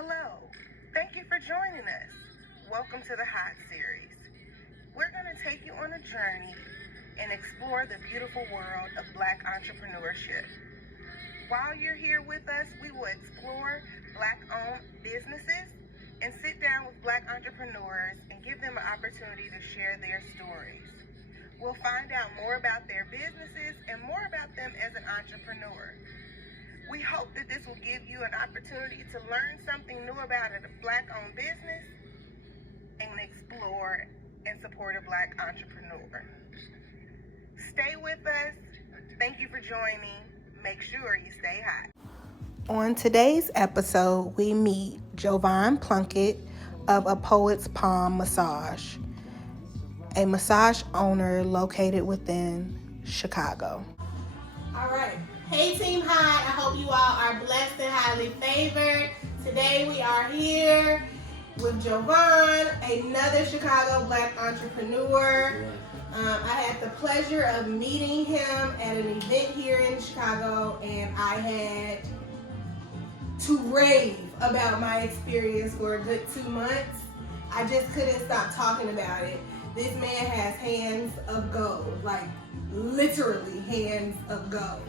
Hello, thank you for joining us. Welcome to the Haute Series. We're going to take you on a journey and explore the beautiful world of Black entrepreneurship. While you're here with us, we will explore Black-owned businesses and sit down with Black entrepreneurs and give them an opportunity to share their stories. We'll find out more about their businesses and more about them as an entrepreneur. We hope that this will give you an opportunity to learn something new about a Black-owned business and explore and support a Black entrepreneur. Stay with us. Thank you for joining. Make sure you stay hot. On today's episode, we meet Jovan of A Poet's Palm Massage, a massage owner located within Chicago. All right. Hey, Team High. I hope you all are blessed and highly favored. Today we are here with Jovan, another Chicago Black entrepreneur. I had the pleasure of meeting him at an event here in Chicago, and I had to rave about my experience for a good 2 months. I just couldn't stop talking about it. This man has hands of gold, like literally hands of gold.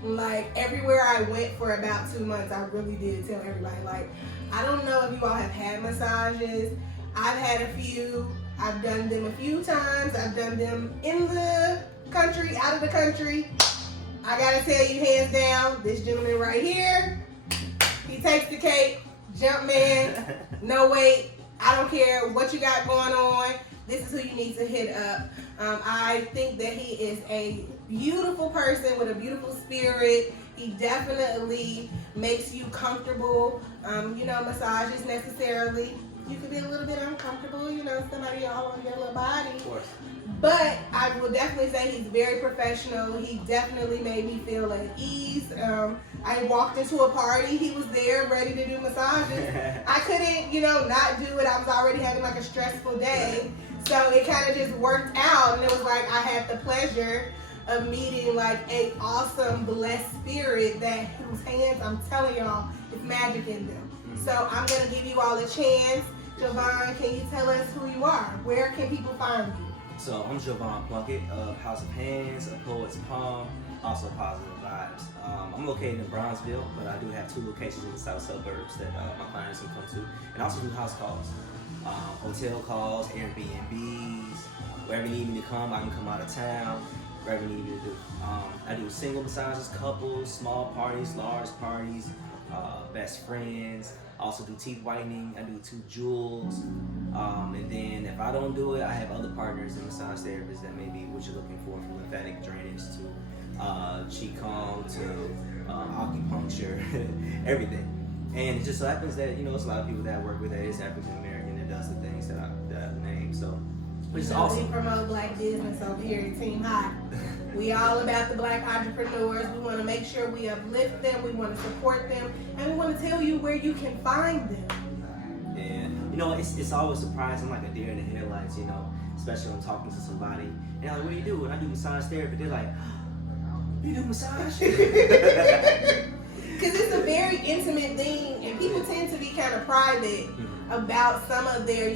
Like everywhere I went for about 2 months, I really did tell everybody, like, I don't know if you all have had massages. I've had a few. I've done them a few times. I've done them in the country, out of the country. I gotta tell you, hands down, this gentleman right here, he takes the cake. Jump man, no wait. I don't care what you got going on. This is who you need to hit up. I think that he is a beautiful person with a beautiful spirit. He definitely makes you comfortable. Massages necessarily. You could be a little bit uncomfortable, somebody all on your little body. Of course. But I will definitely say he's very professional. He definitely made me feel at ease. I walked into a party. He was there ready to do massages. I couldn't, not do it. I was already having like a stressful day. So it kind of just worked out. And it was like I had the pleasure of meeting like a awesome, blessed spirit whose hands, I'm telling y'all, is magic in them. So I'm going to give you all a chance. Jovan, can you tell us who you are? Where can people find you? So I'm Jovan of House of Hands, A Poet's Palm, also Positive Vibes. I'm located in Bronzeville, but I do have 2 locations in the south suburbs that my clients can come to, and also do house calls, hotel calls, Airbnbs. Wherever you need me to come, I can come out of town. Wherever you need me to do. I do single massages, couples, small parties, large parties, best friends. I also do teeth whitening. I do 2 jewels. And then if I don't do it, I have other partners and massage therapists that may be what you're looking for, from lymphatic drainage to Qigong to acupuncture, everything. And it just so happens that, it's a lot of people that I work with that is African American that does the things that I named. So, which is awesome. We promote Black business over here at Team High. We all about the Black entrepreneurs. We want to make sure we uplift them. We want to support them. And we want to tell you where you can find them. Yeah. It's always surprising, like a deer in the headlights, especially when I'm talking to somebody. And they're like, what do you do? And I do massage therapy. They're like, you do massage? Because it's a very intimate thing, and people tend to be kind of private about some of their,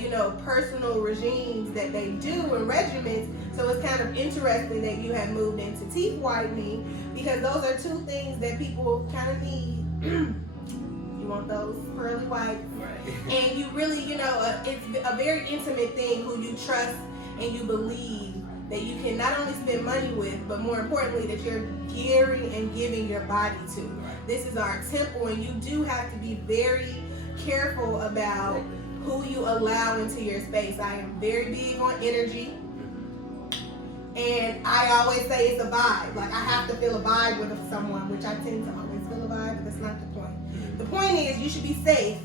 personal regimes that they do and regimens. So it's kind of interesting that you have moved into teeth whitening, because those are 2 things that people kind of need. You want those pearly whites. Right. And you really, it's a very intimate thing who you trust and you believe that you can not only spend money with, but more importantly, that you're gearing and giving your body to. Right. This is our temple, and you do have to be very careful about who you allow into your space. I am very big on energy, and I always say it's a vibe. Like, I have to feel a vibe with someone, which I tend to always feel a vibe, but that's not the point. The point is you should be safe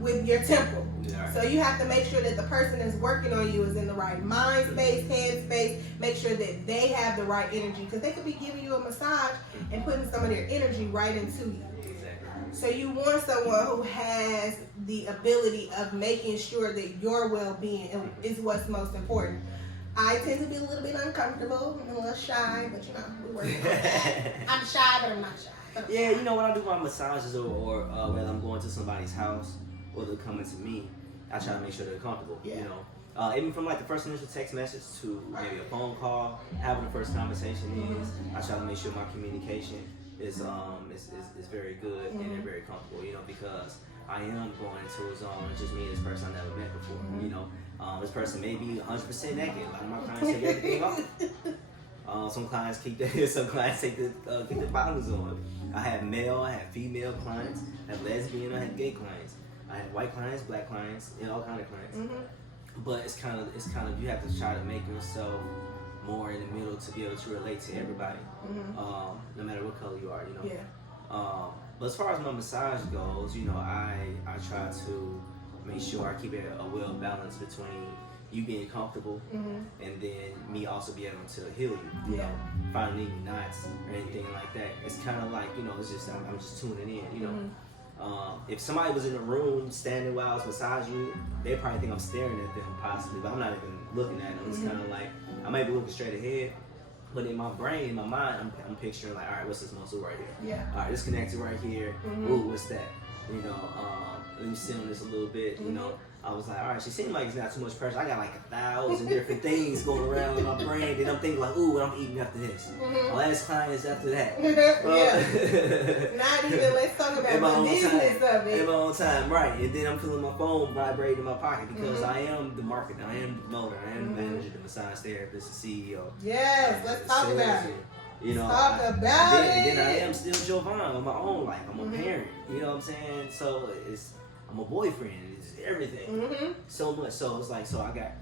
with your temple. Yeah. So you have to make sure that the person that's working on you is in the right mind space, head space. Make sure that they have the right energy, because they could be giving you a massage and putting some of their energy right into you. Exactly. So you want someone who has the ability of making sure that your well-being is what's most important. I tend to be a little bit uncomfortable and a little shy, but we work on that. I'm shy, but I'm not shy. Yeah, when I do my massages or whether I'm going to somebody's house, or they're coming to me, I try to make sure they're comfortable. Yeah. You know, even from like the first initial text message to maybe a phone call, having the first conversation is, I try to make sure my communication is very good and they're very comfortable. You know, because I am going into a zone. It's just me and this person I never met before. You know, this person may be 100% naked. A lot of my clients take everything off. Some clients keep the some clients keep the bottoms on. I have male, I have female clients, I have lesbian, I have gay clients, I have white clients, black clients, and all kind of clients. But it's kind of you have to try to make yourself more in the middle to be able to relate to everybody, no matter what color you are. You know. Yeah. But as far as my massage goes, you know, I try to make sure I keep it a well balance between you being comfortable and then me also be able to heal you. You know, finding any knots or anything like that. It's kind of like, you know, it's just I'm just tuning in. You know, if somebody was in the room standing while I was massaging you, they probably think I'm staring at them possibly, but I'm not even looking at them. It's kind of like I might be looking straight ahead. But in my brain, in my mind, I'm picturing like, all right, what's this muscle right here? Yeah. All right, this connected right here. Ooh, what's that? You know, let me sit on this a little bit. You know, I was like, all right, she seemed like it's not too much pressure. I got like 1,000 different things going around in my brain. Then I'm thinking like, ooh, what I'm eating after this. My last client is after that. Not even, let's talk about the business of it. In my own time, right. And then I'm feeling my phone vibrating in my pocket because I am the marketer, I am the promoter, I am the manager, the massage therapist, the CEO. Yes, let's talk about it. You know, talk about it. And then I am still Jovan on my own life. I'm a parent. You know what I'm saying? So I'm a boyfriend. It's everything. So much. So it's like, so I got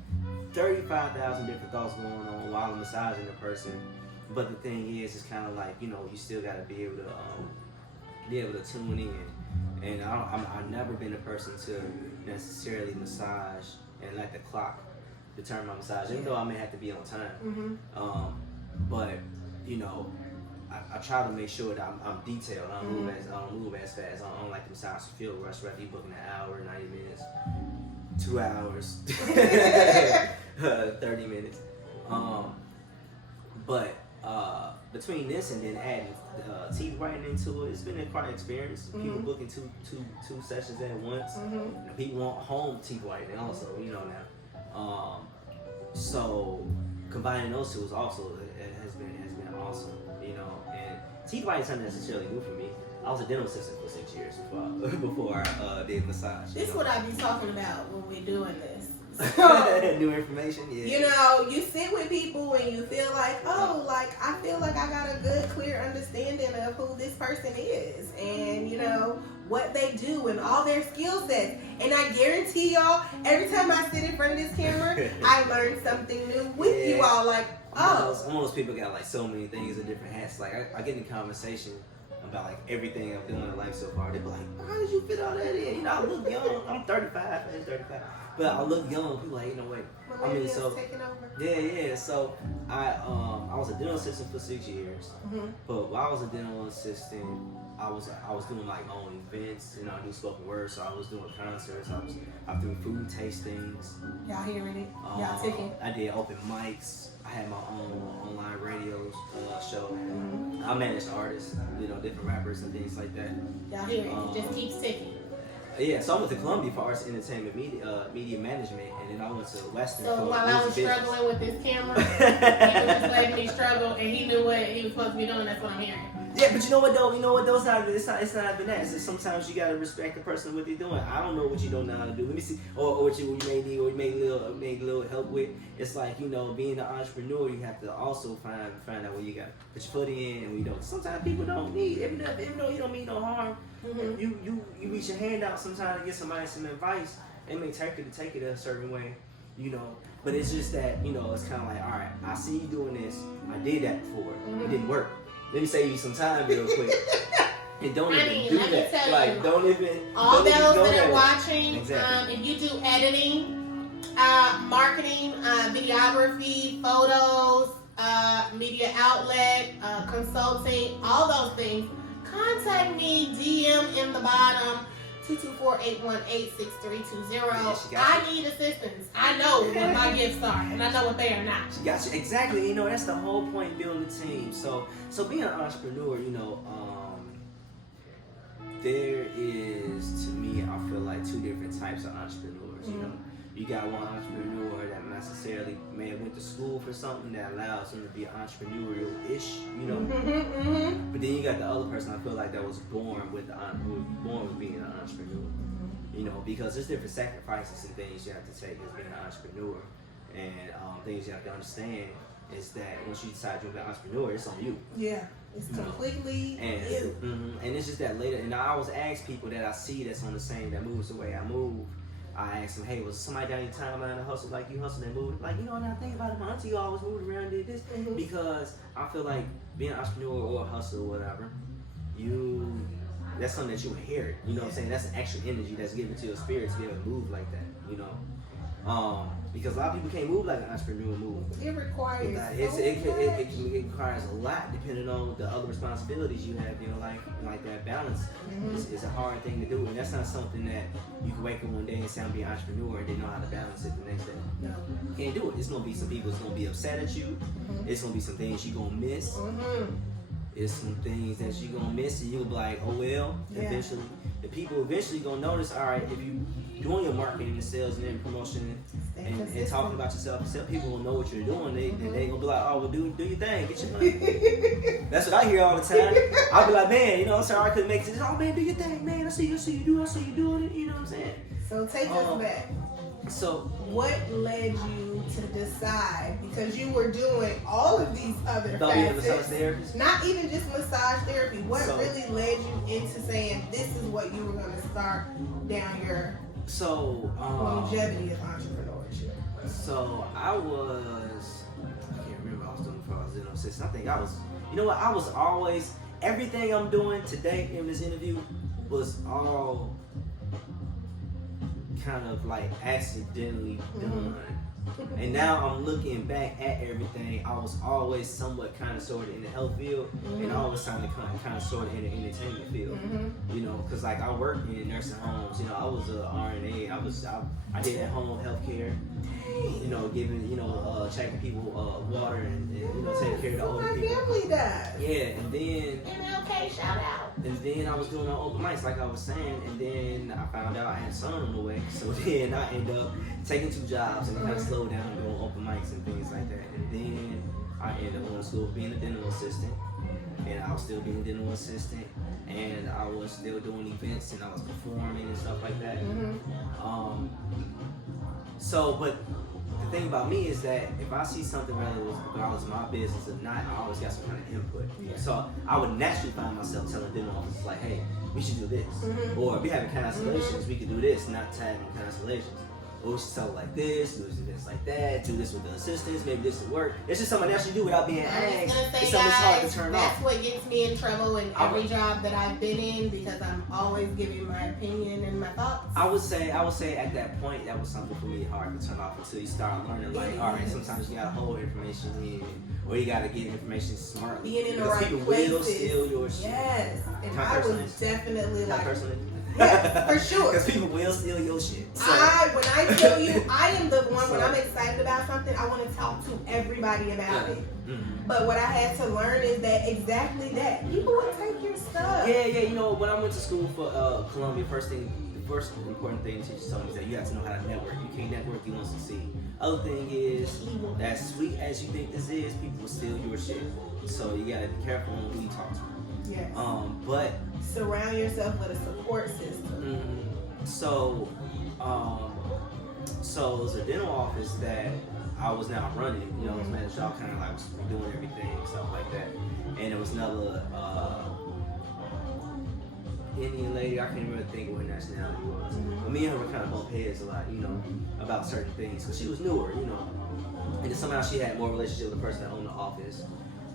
35,000 different thoughts going on while I'm massaging the person. But the thing is, it's kind of like, you know, you still got to be able to tune in. And I've never been a person to necessarily massage and let the clock determine my massage, even though I may have to be on time. But you know, I try to make sure that I'm detailed. I don't move as fast. I don't like the massage to feel rush. Whether you booking an hour, 90 minutes, 2 hours, 30 minutes. But between this and then adding teeth whitening into it, it's been a quite experience. People booking two sessions at once. You know, people want home teeth whitening also. You know now. So combining those two is also has been awesome, you know. And teeth whitening is something that's necessarily new for me. I was a dental assistant for 6 years before I did massage. This is what I be talking about when we're doing this. So, new information, yeah. You know, you sit with people and you feel like, oh, like I feel like I got a good, clear understanding of who this person is, and you know what they do and all their skill sets. And I guarantee y'all, every time I sit in front of this camera, I learn something new with you all. Like, I'm one of those people got like so many things and different hats. Like I get in conversation about like everything I've done in life so far. They be like, how did you fit all that in? You know, I look young. I'm 35. But I look young. People like, you know, wait. I mean, so yeah. So I was a dental assistant for 6 years. But while I was a dental assistant, I was doing like my own events. You know, I do spoken word. So I was doing concerts. I was doing food tastings. Y'all hearing it? Y'all taking? I did open mics. I had my own online radio show. I managed artists, you know, different rappers and things like that. Y'all hear it? It just keeps ticking. Yeah, so I went to Columbia for arts and entertainment media management, and then I went to Western. So while I was struggling with this camera, he was just letting me struggle, and he knew what he was supposed to be doing. That's what I'm hearing. Yeah, but you know what though? It's not even that. It's just sometimes you gotta respect the person what they're doing. I don't know what you don't know how to do. Let me see, or what you may need, or you may need a little help with. It's like, you know, being an entrepreneur, you have to also find out where you got to put your foot in, and we don't. Sometimes people don't need, even though you don't mean no harm. You reach your hand out sometimes to get somebody some advice. It may take it a certain way, you know. But it's just that, you know, it's kind of like, all right, I see you doing this. I did that before. It didn't work. Let me save you some time real quick. And don't even do that. Like, don't even. All those that are watching, if you do editing, marketing, videography, photos, media outlet, consulting, all those things, contact me, DM in the bottom, 224-818-6320. I need assistance. I know what my gifts are, and I know what they are not. She got you. Exactly. You know, that's the whole point, building a team. So being an entrepreneur, you know, there is, to me, I feel like two different types of entrepreneurs. You know, you got one entrepreneur that necessarily may have went to school for something that allows them to be entrepreneurial-ish. You know, but then you got the other person. I feel like that was born with being an entrepreneur. You know, because there's different sacrifices and things you have to take as being an entrepreneur, and things you have to understand is that once you decide to be an entrepreneur, it's on you. Yeah, it's completely you. And it's just that later, and I always ask people that I see that's on the same, that moves the way I move. I ask them, hey, was somebody down your timeline that hustle like you hustle and moved? Like, you know, and I think about it, my auntie always moved around, did this. Because I feel like being an entrepreneur or a hustler or whatever, that's something that you inherit. You know what I'm saying? That's an extra energy that's given to your spirit to be able to move like that, you know? Because a lot of people can't move like an entrepreneur moves. It requires it requires a lot depending on the other responsibilities you have in your life. Like that balance is a hard thing to do, and that's not something that you can wake up one day and say I'm being an entrepreneur and then know how to balance it the next day. No. You can't do it. It's gonna be some people that's gonna be upset at you. It's gonna be some things you're gonna miss. It's some things that you're gonna miss, and you'll be like, oh well. Eventually, the people eventually gonna notice. All right, if you doing your marketing and sales and then promotion and talking about yourself, some people will know what you're doing. They gonna be like, oh well, do your thing, get your money. That's what I hear all the time. I'll be like, man, you know, I'm sorry I couldn't make it. Oh man, do your thing, man. I see you doing it. You know what I'm saying? So take us back. So what led you to decide, because you were doing all of these other facets, not even just massage therapy, what really led you into saying this is what you were going to start down your longevity of entrepreneurship? So I can't remember, I was doing before I was in assistant. I think I was, you know what, I was always, everything I'm doing today in this interview was all kind of like accidentally done. And now I'm looking back at everything. I was always somewhat kind of sort of in the health field, and always kind of sort of in the entertainment field. You know, because like I worked in nursing homes. You know, I was a RNA. I did at home healthcare. You know, giving checking people water and you know taking care of the older people. My family does. Yeah, and then MLK shout out. And then I was doing my open mics, like I was saying, and then I found out I had a son on the way. So then I ended up taking 2 jobs and kind of slowed down doing open mics and things like that. And then I ended up going to school for being a dental assistant, and I was still being a dental assistant, and I was still doing events and I was performing and stuff like that. But the thing about me is that if I see something regardless of my business or not, I always got some kind of input. So I would naturally find myself telling dental offices like, hey, we should do this. Or if we having cancellations, we could do this, not tagging cancellations. Or we should sell it like this, do this like that, do this with the assistants, maybe this would work. It's just something else you do without being asked. It's something that's hard to turn off. That's what gets me in trouble in every job that I've been in, because I'm always giving my opinion and my thoughts. I would say at that point that was something for me hard to turn off until you start learning like, all right, sometimes you gotta hold information in, or you gotta get information smartly. Being in the right people places. will steal your shit. Yes, and I was definitely like. Yes, for sure. Because people will steal your shit. So. When I tell you, I am the one, when I'm excited about something, I want to talk to everybody about it. But what I had to learn is that exactly that. People will take your stuff. Yeah, you know, when I went to school for Columbia, the first important thing the teacher told me is that you have to know how to network. You can't network, you won't succeed. Other thing is, as sweet as you think this is, people will steal your shit. So you gotta be careful on who you talk to. Yes. But surround yourself with a support system. So it was a dental office that I was now running. You know, it was managed. Y'all kind of like was doing everything and stuff like that. And there was another Indian lady. I can't even think of what her nationality was. But me and her were kind of bump heads a lot, you know, about certain things because she was newer, you know. And then somehow she had more relationship with the person that owned the office.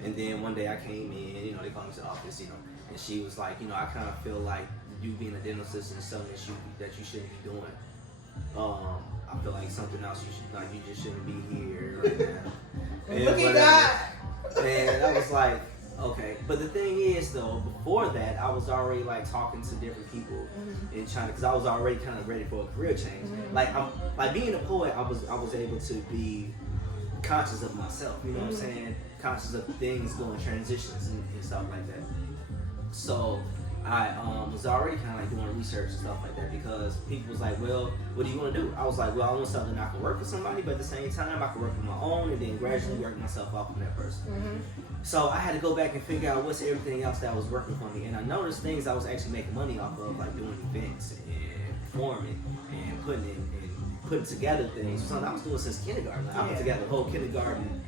And then one day I came in, you know, they called me to the office, you know, and she was like, you know, I kind of feel like you being a dental assistant is something that you shouldn't be doing. I feel like something else you just shouldn't be here right now. Look at God. And I was like, okay. But the thing is, though, before that, I was already like talking to different people in China because I was already kind of ready for a career change. Like being a poet, I was able to be conscious of myself. You know what I'm saying? Conscious of things going transitions and stuff like that. So I was already kind of like doing research and stuff like that because people was like, well, what do you want to do? I was like, well, I want something I can work for somebody, but at the same time, I can work for my own and then gradually work myself off from that person. So I had to go back and figure out what's everything else that was working for me. And I noticed things I was actually making money off of, like doing events and performing and putting together things. Something I was doing since kindergarten. Like, I put together a whole kindergarten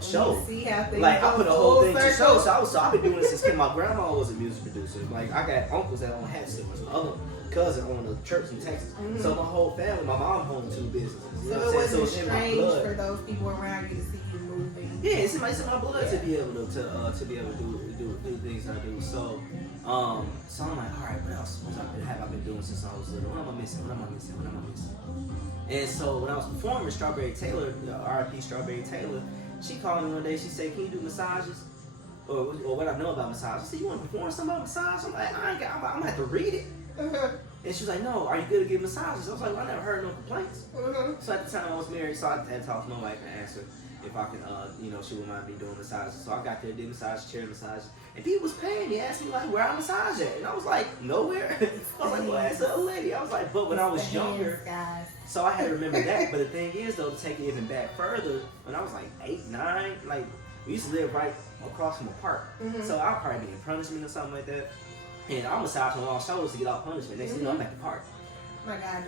show. See how things like I put a whole thing to show. So I've been doing this since kid. My grandma was a music producer. Like I got uncles that own hat stores. My other cousin owned a church in Texas. So my whole family, my mom owned 2 businesses. You know so what it I'm wasn't saying? So it's in my strange blood. for those people around you to see you moving. Yeah, it's in my blood to be able to be able to do things I do. So I'm like, all right, what else have I been doing since I was little? What am I missing? And so when I was performing, Strawberry Taylor, R.I.P. Strawberry Taylor, she called me one day. She said, "Can you do massages?" Or what I know about massages. I said, "You want to perform something about massage?" I'm like, I'm gonna have to read it. And she was like, "No, are you good at giving massages?" I was like, well, I never heard no complaints. So at the time I was married, so I had to talk to my wife and ask her if I can, she would mind me doing massages. So I got there, did massage, chair massages, and people was paying. They asked me like, where I massage at, and I was like, nowhere. I was like, well, that's the old lady. I was like, but when I was younger, so I had to remember that. But the thing is, though, to take it even back further, when I was like 8, 9, like we used to live right across from a park. So I'll probably be in punishment or something like that. And I'm massaging on all shoulders to get off punishment. Next thing you know, I'm at the park. My God,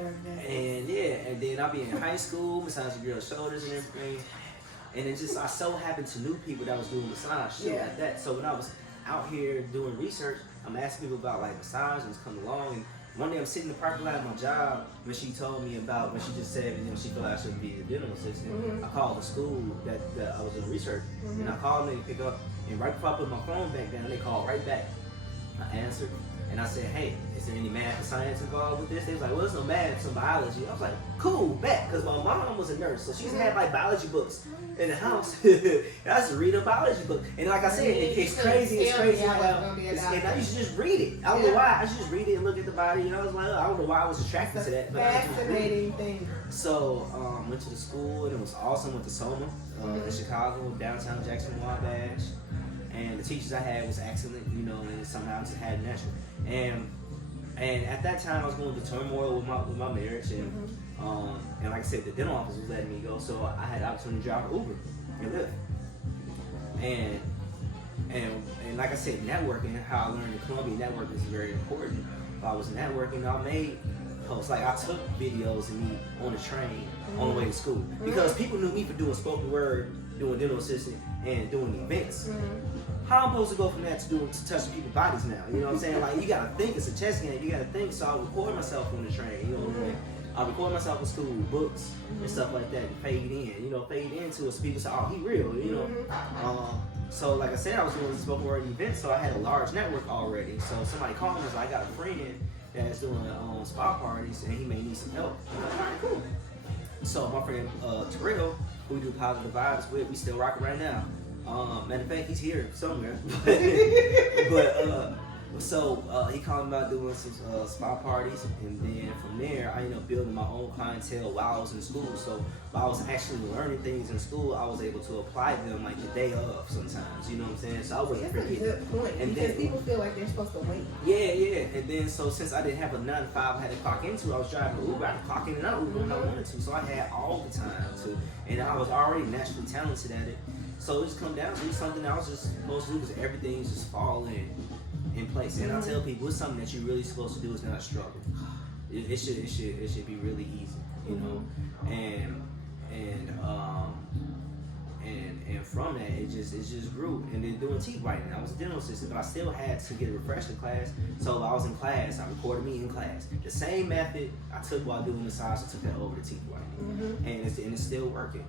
and then I'll be in high school, massaging girls' shoulders and everything. And it just, I so happened to know people that was doing massage, shit like that. So when I was out here doing research, I'm asking people about like massage and it's coming along. And one day I'm sitting in the parking lot at my job when she told me about, when she just said, she felt like I shouldn't be a dental assistant. I called the school that I was doing research. And I called them, they pick up, and right before I put my phone back down, they called right back. I answered, and I said, "Hey, is there any math or science involved with this?" They was like, "Well, there's no math, it's some biology." I was like, "Cool, bet," because my mom was a nurse, so she had like biology books in the house. And I used to read a biology book, and like I said, it's crazy how, and I used to just read it. I don't know why. I used to just read it and look at the body, I was like, I don't know why I was attracted to that. But fascinating thing. So went to the school, and it was awesome. Went to Soma in Chicago, downtown Jackson, Wabash. And the teachers I had was excellent, and somehow I just had it natural. And at that time I was going through turmoil with my marriage, and like I said, the dental office was letting me go, so I had the opportunity to drive Uber and Lyft. And like I said, networking, how I learned in Columbia, networking is very important. I was networking, I made posts. Like I took videos of me on the train on the way to school because people knew me for doing spoken word, doing dental assistant, and doing events. How I'm supposed to go from that to touching people's bodies now? You know what I'm saying? Like you gotta think, it's a chess game. You gotta think. So I record myself on the train. You know what I mean? I record myself in school, books and stuff like that, and fade into it. So people say, "Oh, he real," So like I said, I was doing spoken word events, so I had a large network already. So somebody called me and was like, "I got a friend that's doing spa parties, and he may need some help." I'm like, "All right, cool." So my friend Terrell, who we do Positive Vibes with, we still rocking right now. Matter of fact, he's here somewhere. So he called me about doing some spa parties, and then from there, I ended up building my own clientele while I was in school. So while I was actually learning things in school, I was able to apply them like the day of sometimes. You know what I'm saying? So I wasn't forgetting. That's a good point. And because people feel like they're supposed to wait. Yeah. And then so since I didn't have a 9 to 5 I had to clock into, I was driving Uber. I had to clock in and out Uber when I wanted to. So I had all the time to, and I was already naturally talented at it. So it just come down to something I was just supposed to do because everything just fall in place. And I tell people it's something that you're really supposed to do. It's not a struggle. It should be really easy, And from that it just grew. And then doing teeth whitening, I was a dental assistant, but I still had to get a refresher class. So I was in class, I recorded me in class. The same method I took while doing massage, I took that over to teeth whitening, and it's still working.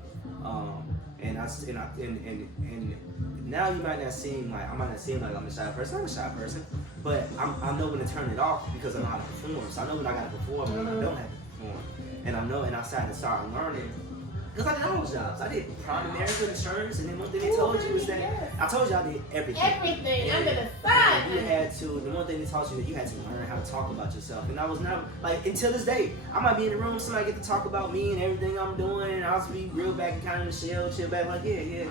And now you might not seem like I'm a shy person. I'm a shy person, but I know when to turn it off because I know how to perform. So I know when I got to perform and when I don't have to perform. And I know, and I started to start learning. Because I did all those jobs. I did prime American insurance, and then one thing they told you was that I told you I did everything. Everything under the sun. You had to. The one thing they taught you that you had to learn how to talk about yourself, and I was not like until this day. I might be in the room, somebody get to talk about me and everything I'm doing, and I'll be real back and kind of in the shell, chill back like real.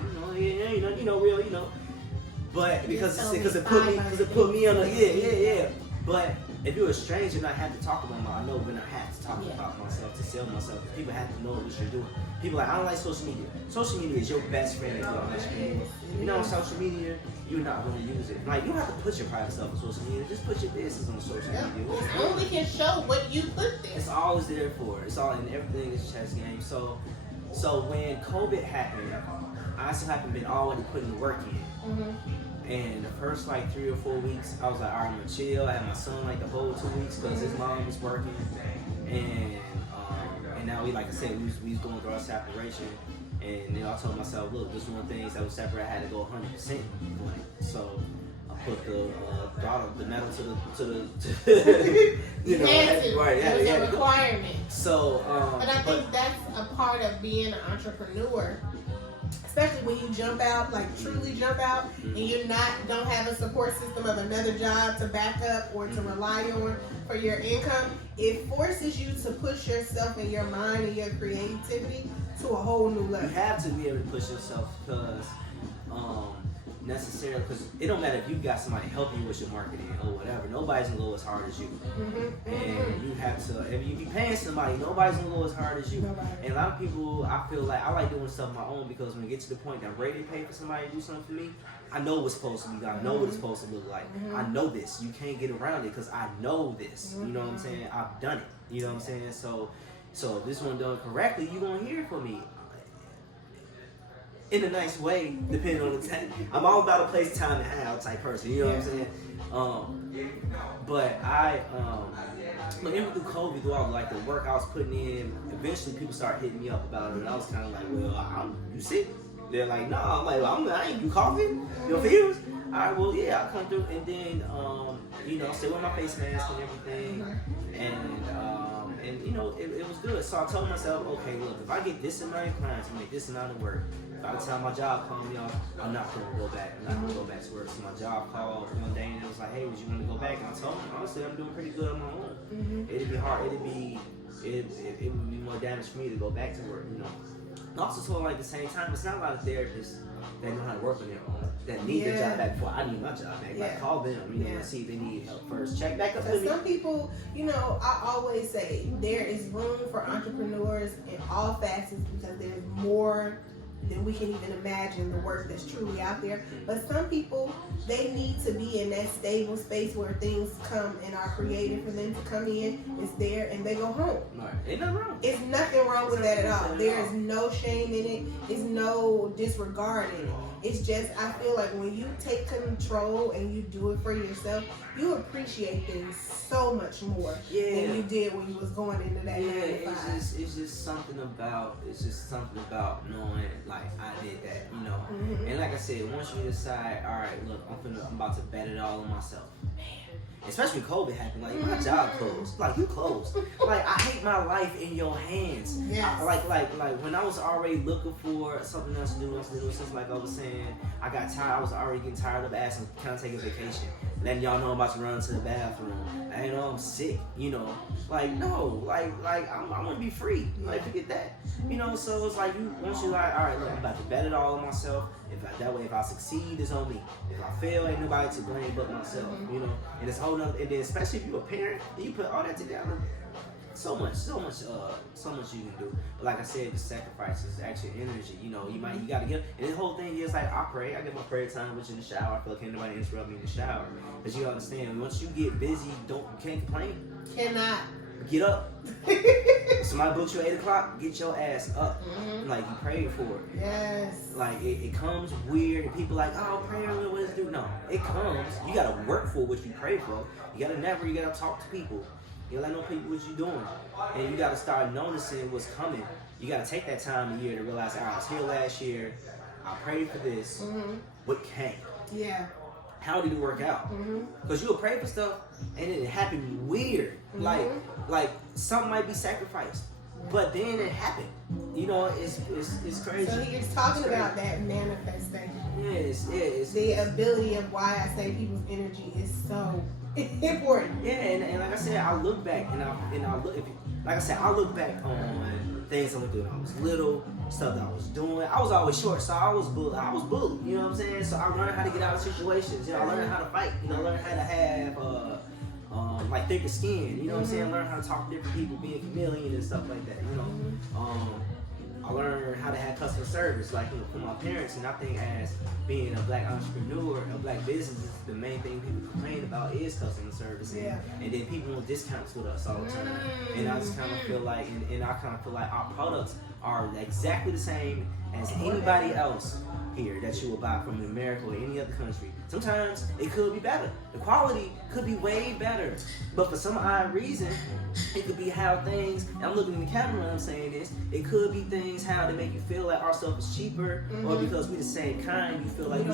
But because it put me on a But if you're a stranger and I have to talk about myself, I know when I have to talk about myself, to sell myself, people have to know what you're doing. People are like, I don't like social media. Social media is your best friend if you're an entrepreneur. You know, on social media, you're not going to use it. Like, you don't have to put your private stuff on social media. Just put your business on social media. It only can show what you put there. It's always there for it. It's all in everything is a chess game. So when COVID happened, I still haven't been already putting the work in. And the first like 3 or 4 weeks, I was like, all right, I'm gonna chill. I had my son like the whole 2 weeks because his mom was working, and now we, like I said, we was going through our separation, and then I told myself, look, this is one of the things that was separate. I had to go 100% on it. So I put the metal to the you know, right? It was a requirement. So, but I think that's a part of being an entrepreneur. Especially when you jump out, like truly jump out, and you're don't have a support system of another job to back up or to rely on for your income. It forces you to push yourself and your mind and your creativity to a whole new level. You have to be able to push yourself because it don't matter if you got somebody helping you with your marketing or whatever. Nobody's gonna go as hard as you, and you have to. If you be paying somebody, nobody's gonna go as hard as you. And a lot of people, I feel like I like doing stuff on my own because when I get to the point that I'm ready to pay for somebody to do something for me, I know what's supposed to be done. I know what it's supposed to look like. I know this. You can't get around it because I know this. You know what I'm saying? I've done it. You know what I'm saying? So if this one done correctly, you gonna hear it from me. In a nice way, depending on the time. I'm all about a place, time, and how type person. You know what I'm saying? But even through COVID, through all like the work I was putting in, eventually people started hitting me up about it, and I was kind of like, well, you sick? They're like, no. I'm like, well, I ain't. You coughing? Your feels? All right, well, yeah, I'll come through, and then stay with my face mask and everything, and you know, it was good. So I told myself, okay, look, if I get this amount of clients, I make this amount of work. By the time my job called me, I'm not going to go back. I'm not going to go back to work. So my job called one day and it was like, hey, would you want to go back? And I told them, honestly, I'm doing pretty good on my own. It'd be hard. It would be more damage for me to go back to work, you know. I also told them, like, at the same time, it's not a lot of therapists that know how to work on their own, that need their job back before I need my job back. Like, call them, you know, and see if they need help first. Check back up with me. Some people, you know, I always say there is room for entrepreneurs in all facets because there's more than we can even imagine the work that's truly out there. But some people, they need to be in that stable space where things come and are created for them to come in. It's there and they go home. Right. Ain't nothing wrong. It's nothing wrong with that at all. There is no shame in it. It's no disregard in it. It's just, I feel like when you take control and you do it for yourself, you appreciate things so much more than you did when you was going into that 9 to 5. It's just something about knowing, like, I did that, you know. And like I said, once you decide, all right, look, I'm about to bet it all on myself. Especially when COVID happened, like my job closed, like you closed. Like I hate my life in your hands. Yes. Like when I was already looking for something else to do, since like I was saying, I got tired. I was already getting tired of asking, can I take a vacation? Letting y'all know I'm about to run to the bathroom. I know I'm sick, you know. Like no, like I want to be free. Like forget that, you know. So it's like once you like, all right, look, I'm about to bet it all on myself. If I succeed, it's on me. If I fail, ain't nobody to blame but myself, you know. And it's whole nother, and then especially if you're a parent, and you put all that together, so much you can do. But like I said, the sacrifices, actual energy, you know, you gotta get. And the whole thing is like I pray. I get my prayer time, which in the shower. I feel like ain't nobody interrupt me in the shower. But you understand, once you get busy, you can't complain. Cannot. Get up. Somebody booked you at 8 o'clock, get your ass up. Like you prayed for it. Yes. Like it comes weird and people like, oh, prayer, what does it do? No, it comes. You gotta work for what you pray for. You gotta talk to people. You gotta let know people what you're doing. And you gotta start noticing what's coming. You gotta take that time of year to realize, all right, I was here last year, I prayed for this. What came? Yeah. How did it work out? Because you'll pray for stuff and it happened weird. Like something might be sacrificed. But then it happened. You know, it's crazy. So he's talking about that manifestation. Yes. The ability of why I say people's energy is so important. Yeah, and like I said, I look back and I look back on things I went through when I was little, stuff that I was doing. I was always short, so I was bullied. You know what I'm saying? So I learned how to get out of situations. You know, I learned how to fight. You know, I learned how to have like thicker skin. You know what I'm saying? Learn how to talk to different people, being chameleon and stuff like that. You know, I learned how to have customer service, like from my parents. And I think as being a black entrepreneur, a black business, the main thing people complain about is customer service. And then people want discounts with us all the time. And I just kind of feel like, and I kind of feel like our products are exactly the same as anybody else here that you will buy from in America or any other country. Sometimes it could be better. The quality could be way better. But for some odd reason, it could be how things, and I'm looking in the camera when I'm saying this, it could be things how they make you feel like our stuff is cheaper, or because we the same kind, you feel like you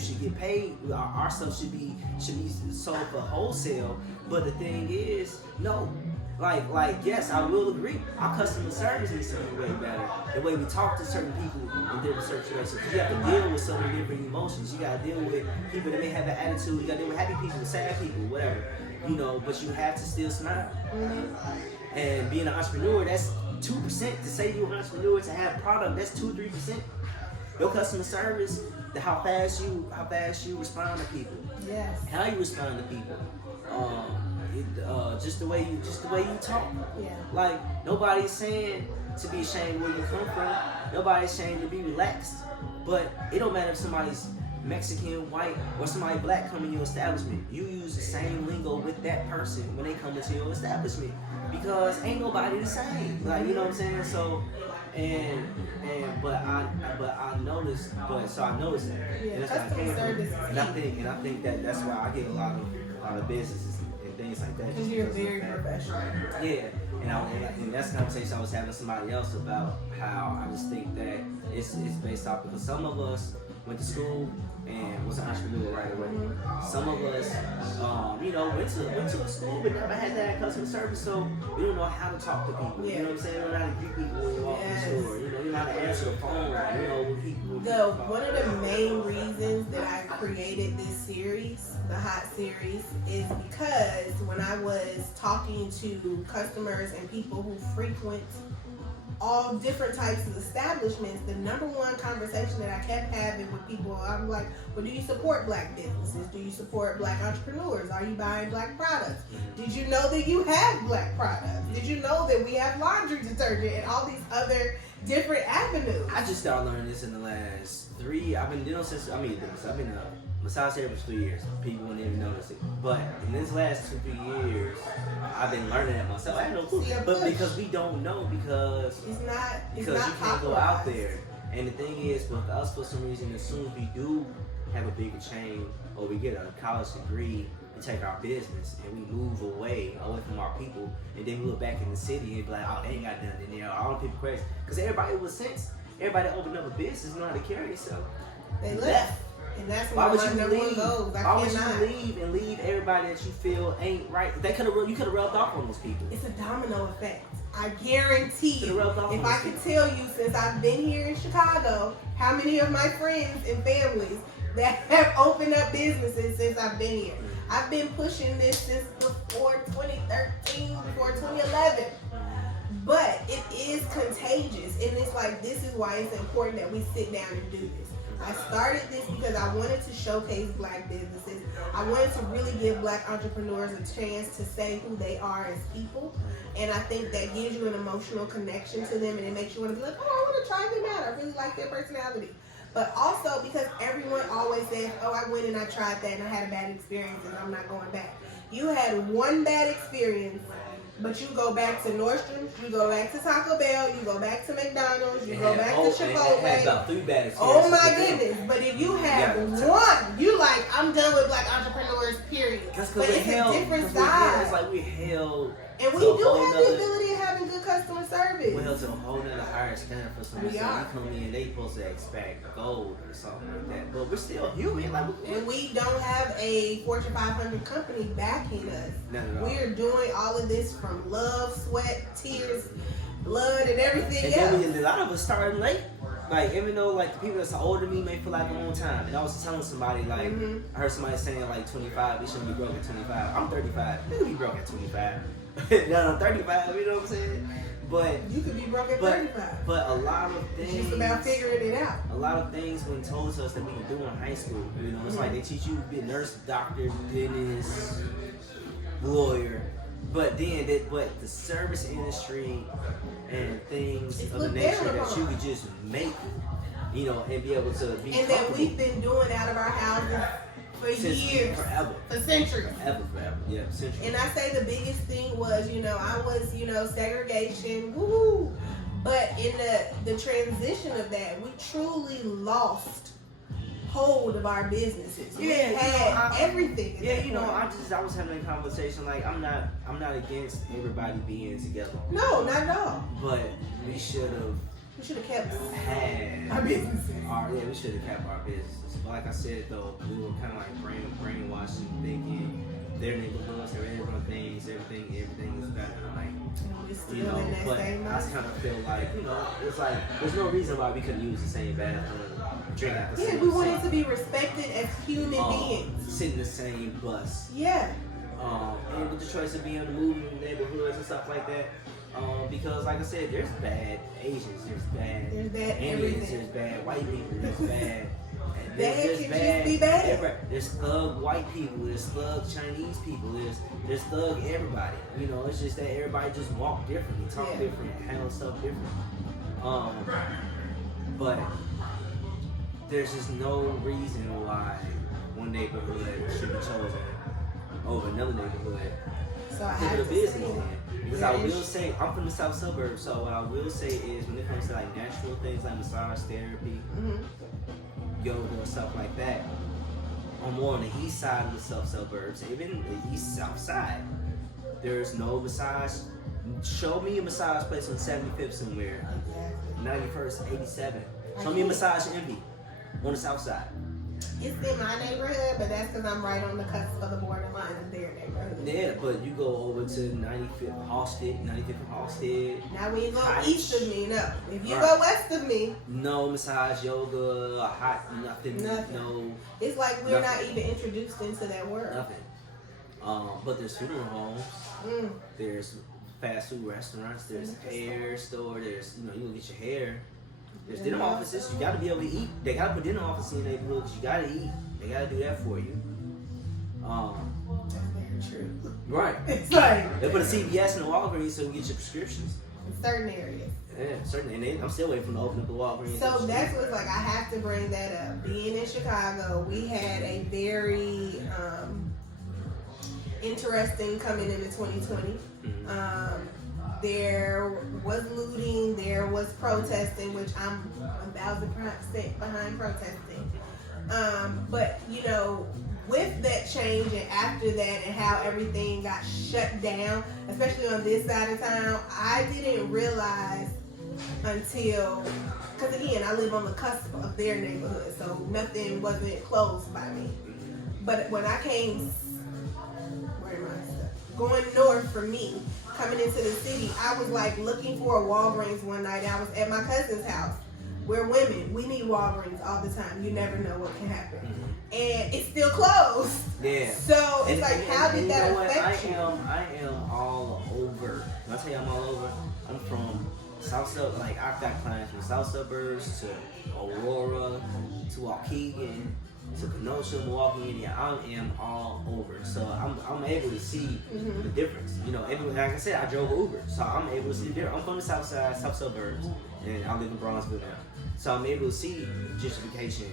should get paid. Our stuff should be sold for wholesale. But the thing is, no. Like yes, I will agree. Our customer service needs to be way better. The way we talk to certain people in different situations. You have to deal with so many different emotions. You got to deal with people that may have an attitude. You got to deal with happy people, sad people, whatever. You know, but you have to still smile. And being an entrepreneur, that's 2%. To say you're an entrepreneur, to have a product, that's 2-3%. Your customer service, how fast you respond to people. Yes. How you respond to people. Just the way you talk. Yeah. Like nobody's saying to be ashamed where you come from. Nobody's ashamed to be relaxed. But it don't matter if somebody's Mexican, white, or somebody black come in your establishment. You use the same lingo with that person when they come into your establishment, because ain't nobody the same. Like, you know what I'm saying? So but I noticed that. Yeah, and that's why I came service from. And I think that's why I get a lot of businesses and things like that. Because you're very professional. Yeah, and that's a conversation I was having with somebody else about how I just think that it's based off, because some of us went to school and was an entrepreneur right away. Some of us, went to a school but never had that customer service, so we don't know how to talk to people. You know what I'm saying? We don't know how to greet people when you walk in the store. You don't know how to answer the phone. One of the main reasons that I created this series, the Haute Series, is because when I was talking to customers and people who frequent all different types of establishments, the number one conversation that I kept having with people, I'm like, well, do you support black businesses? Do you support black entrepreneurs? Are you buying black products? Did you know that you have black products? Did you know that we have laundry detergent and all these other different avenues? I just started learning this in the last 3. I've been doing since I've been massage therapist for 3 years. People wouldn't even notice it. But in this last 2-3 years, I've been learning it myself. I had no clue. But because we don't know, because you can't go out there. And the thing is, with us, for some reason, as soon as we do have a bigger chain, or we get a college degree, we take our business and we move away from our people, and then we look back in the city and be like, oh, they ain't got nothing there. All the people crazy. Because everybody everybody that opened up a business know how to carry themselves. They left. And that's why my number one goes. Why would you leave everybody that you feel ain't right? You could have rubbed off on those people. It's a domino effect. I guarantee you, if I could tell you since I've been here in Chicago, how many of my friends and families that have opened up businesses since I've been here. I've been pushing this since before 2013, before 2011. But it is contagious. And it's like, this is why it's important that we sit down and do this. I started this because I wanted to showcase black businesses. I wanted to really give black entrepreneurs a chance to say who they are as people. And I think that gives you an emotional connection to them, and it makes you want to be like, oh, I want to try them out. I really like their personality. But also because everyone always says, oh, I went and I tried that and I had a bad experience and I'm not going back. You had one bad experience, but you go back to Nordstrom, you go back to Taco Bell, you go back to McDonald's, you go back to Chipotle. Had about 3 bad experiences. Oh my goodness. But if you have one, you like, I'm done with black entrepreneurs, period. But it's a different side. It's like we're held. And we do have the ability of having good customer service. We're held to a whole nother higher standard for some reason. We come in, they supposed to expect gold or something like that. But we're still human. And we don't have a Fortune 500 company backing us. We are doing all of this from love, sweat, tears, blood, and everything else. And then a lot of us starting late. Like, even though, like, the people that's older than me may feel like a long time. And I was telling somebody, like, I heard somebody saying, like, 25, we shouldn't be broke at 25. I'm 35. You can be broke at 25. No, I'm 35, you know what I'm saying? But you could be broke at 35. But a lot of things. It's just about figuring it out. A lot of things when told to us that we can do in high school. You know, it's like they teach you to be a nurse, doctor, dentist, lawyer. But then, but the service industry and things It's of the looked nature down that you upon. could just make, you know, and be able to be And that comfortable we've been doing out of our houses for since years, forever. for centuries. Forever. Yeah, centuries. And I say the biggest thing was, I was, segregation, woo. But in the transition of that, we truly lost hold of our businesses. We had everything. Yeah, I was having a conversation like I'm not against everybody being together. No, not at all. But we should have kept had our businesses. We should have kept our businesses. But like I said though, we were kind of like brainwashed and thinking their neighborhoods, their everyone things, everything is better. Like, In that but same I kind of feel like, it's like there's no reason why we couldn't use the same bathroom, drink out the same. Yeah, we wanted to be respected as human beings. Sit in the same bus. Yeah. And with the choice of being able to move in neighborhoods and stuff like that. Because like I said, there's bad Asians, there's bad Indians, everything. there's bad white people, there's bad. Bad can just be bad. There's thug white people, there's thug Chinese people, there's thug everybody. It's just that everybody just walk differently, talk different, handle stuff different. But there's just no reason why one neighborhood should be chosen over another neighborhood. So I for have the to business. say, Because I will say, I'm from the south suburbs, so what I will say is when it comes to like natural things like massage therapy, yoga, stuff like that, I'm more on the east side of the south suburbs, even the east south side. There's no massage. Show me a massage place on 75th somewhere, 91st, 87. Show me a massage envy on the south side. It's in my neighborhood, but that's because I'm right on the cusp of the borderline of their neighborhood. Yeah, but you go over to 95th Halstead. Now when you go Heights. east of me, no. If you Right. go west of me, no massage, yoga, hot, nothing. No, it's like we're not nothing. even introduced into that world. nothing. But there's funeral homes. There's fast food restaurants. There's hair store. There's you can get your hair. There's dinner offices. You got to be able to eat. They got to put dinner offices in their neighborhoods. You got to eat. They got to do that for you. That's very true. Right. It's like They put a CVS in the Walgreens so you can get your prescriptions. in certain areas. Yeah, certainly. And I'm still waiting for them to open up the Walgreens. So that's what's like. I have to bring that up. Being in Chicago, we had a very interesting coming into 2020. There was looting, there was protesting, which I'm 1,000% behind protesting. But with that change and after that and how everything got shut down, especially on this side of town, I didn't realize until, because again, I live on the cusp of their neighborhood, so nothing wasn't closed by me. But when I came, where am I? Going north for me, coming into the city, I was like looking for a Walgreens one night. I was at my cousin's house. We're women. We need Walgreens all the time. You never know what can happen. And it's still closed. Yeah. So it's how did that affect you? I am all over. When I tell you I'm all over, I'm from South Suburbs. Like I've got clients from South Suburbs to Aurora to Waukegan to Kenosha, Milwaukee, Indiana. I am all over. So I'm able to see the difference. Like I said, I drove Uber. So I'm able to see the difference. I'm from the South Side, South Suburbs, and I live in Bronzeville now. So I'm able to see gentrification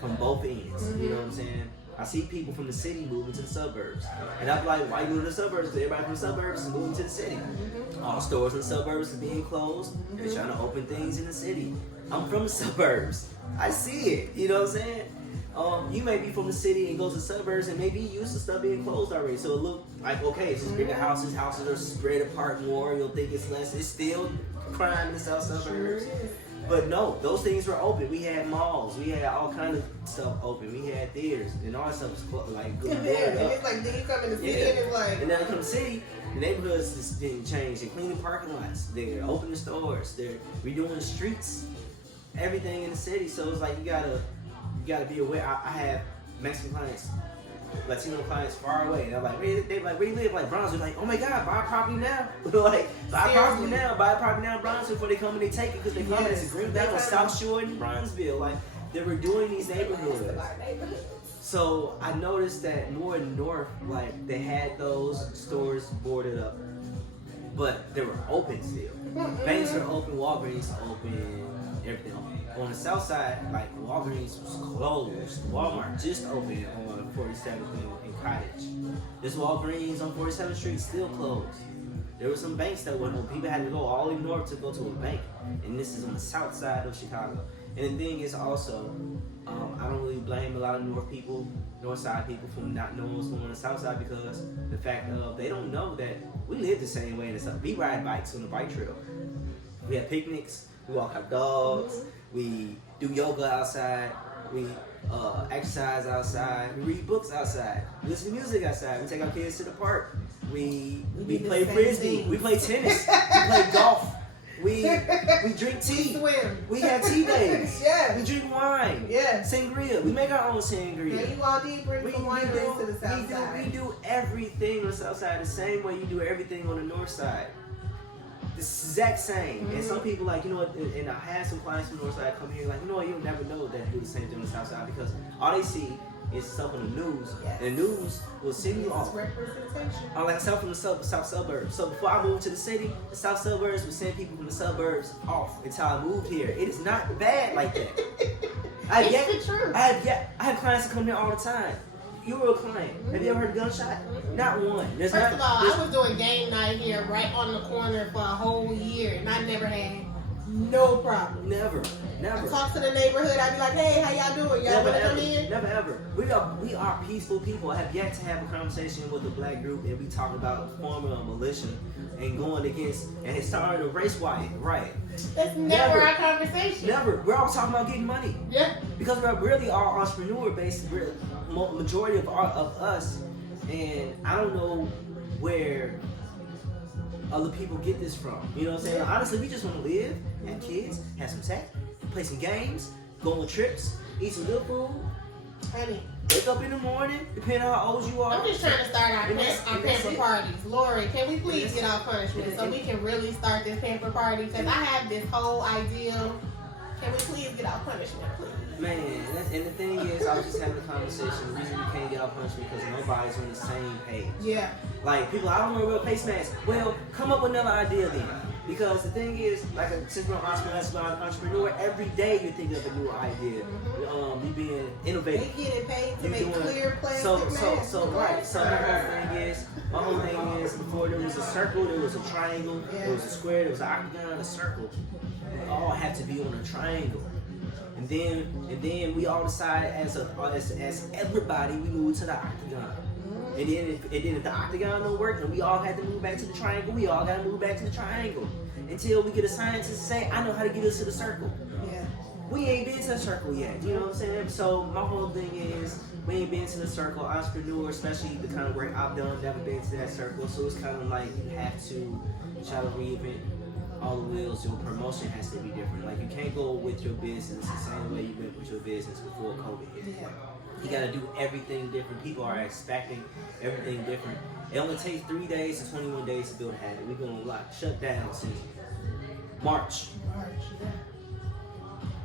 from both ends. You know what I'm saying? I see people from the city moving to the suburbs. And I'm like, why you moving to the suburbs? Because everybody from the suburbs is moving to the city. All stores in the suburbs are being closed. They're trying to open things in the city. I'm from the suburbs. I see it. You know what I'm saying? You may be from the city and go to the suburbs and maybe you used to stuff being closed already. So it look like, okay, it's just bigger houses. Houses are spread apart more. You'll think it's less. It's still crime in the south suburbs. But no, those things were open. We had malls. We had all kind of stuff open. We had theaters. And all that stuff was good. And it's like, then you come in the city and it's like... And now you come to the city, the neighborhoods is being changed. They're cleaning parking lots. They're opening stores. They're redoing the streets. Everything in the city. So it's like you gotta be aware. I have Mexican clients, Latino clients far away. And they're like, where you live? Like Bronzeville. Like, oh my God, buy a property now. Like, buy a property now in Bronzeville before they come and they take it because they come and it's green down on South Shore in Bronzeville. Like, they were doing these neighborhoods. So I noticed that more north, like they had those stores boarded up, but they were open still. Banks are open, Walgreens are open, everything open. On the south side, like Walgreens was closed. Walmart just opened on 47th and Cottage. This Walgreens on 47th Street still closed. There were some banks that went open. People had to go all the way north to go to a bank. And this is on the south side of Chicago. And the thing is also, I don't really blame a lot of north side people for not knowing what's going on the south side, because the fact of they don't know that we live the same way in the south. We ride bikes on the bike trail. We have picnics, we walk our dogs, we do yoga outside, we exercise outside, we read books outside, we listen to music outside, we take our kids to the park, we play frisbee, we play tennis, we play golf. We drink tea. We swim. We have tea days. Yeah. We drink wine. Yeah. Sangria. We make our own sangria. Now you all deep bring some wineries to the south side. We do everything on the south side the same way you do everything on the north side. The exact same. And some people like, you know what, and I had some clients from the north side come here like, you know what, you'll never know that they do the same thing on the south side, because all they see is stuff on the news. Yes. And the news will send you off. Representation. Like I said, from the south suburbs. So before I moved to the city, the south suburbs would send people from the suburbs off until I moved here. It is not bad like that. It's the truth. I have clients that come here all the time. You were a client. Have you ever heard a gunshot? Not one. First of all, I was doing game night here right on the corner for a whole year, and I never had no problem. Never. I talk to the neighborhood. I be like, hey, how y'all doing? Y'all want to come in? Never ever. We are peaceful people. I have yet to have a conversation with a black group and we talk about forming a militia and going against and starting a race riot. That's never our conversation. Never. We're always talking about getting money. Yeah. Because we're really all entrepreneur based. Majority of us, and I don't know where other people get this from. You know what I'm saying? Honestly, we just want to live, have kids, have some sex, play some games, go on trips, eat some good food. Honey, wake up in the morning, depending on how old you are. I'm just trying to start our pamper parties. Lori, can we please get off punishment so we can really start this pamper party? Because I have this whole ideal. Can we please get off punishment, please? Man, and the thing is, I was just having a conversation. The reason we can't get off punishment because nobody's on the same page. Yeah. Like, people, I don't want to wear face masks. Well, come up with another idea then. Because the thing is, like, since we're an entrepreneur, every day you're thinking of a new idea. You being innovative. They getting paid to make clear plastic masks. So right. So my whole thing is, before there was a circle, there was a triangle, there was a square, there was an octagon, a circle. We all had to be on a triangle. And then we all decided as everybody, we moved to the octagon. And then if the octagon don't work and we all had to move back to the triangle, we all gotta move back to the triangle. Until we get a scientist to say, I know how to get us to the circle. Yeah. We ain't been to the circle yet, you know what I'm saying? So my whole thing is, we ain't been to the circle. Entrepreneur, especially the kind of work I've done, never been to that circle. So it's kind of like you have to try to reinvent all the wheels. Your promotion has to be different. Like, you can't go with your business the same way you went with your business before COVID hit. Yeah. You gotta do everything different. People are expecting everything different. It only takes 3 days to 21 days to build a habit. We're gonna shut down since March. Yeah.